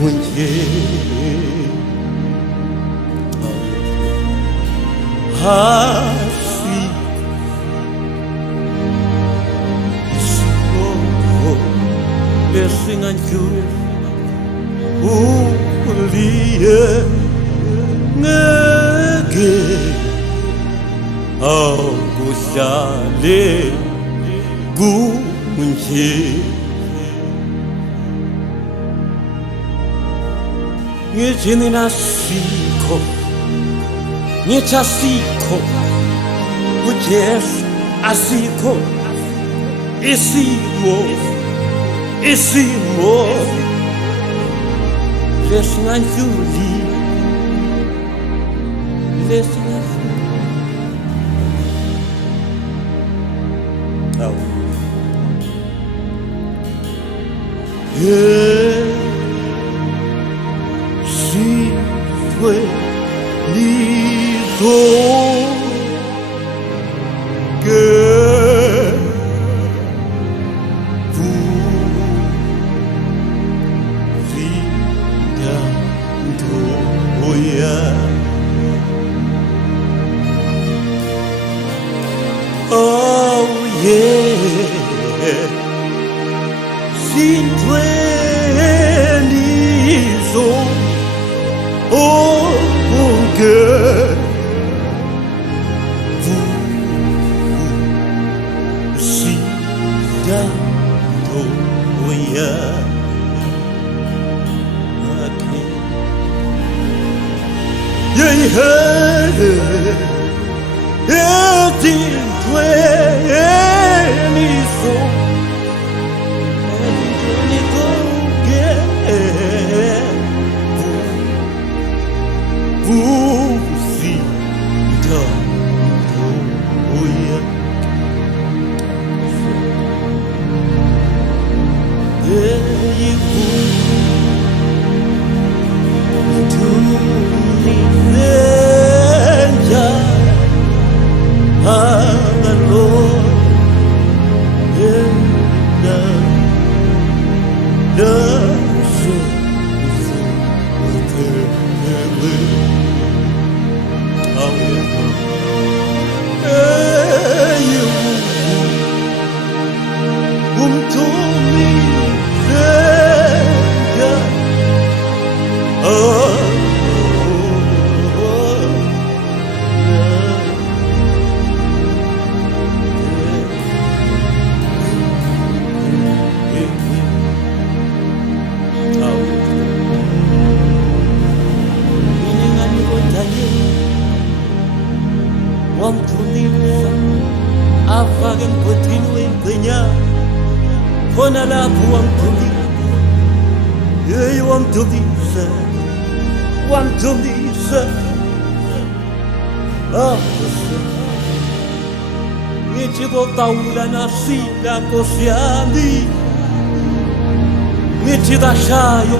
kunje hasi siko lesingan ju uliye ngege augushale kunje Ngijini nasiko Ngichasiko Ujes asiko Isimo Lesingan Juli Lesingan Juli Oh Yeah Si fue liso que tu vida tuya oh yeah si fue liso oh good si dando ya aquí Afagan continuing kanya Kona la buang tuli Wang tuli sa Ngichibo taula na sila ko siyandi Ngichida shayo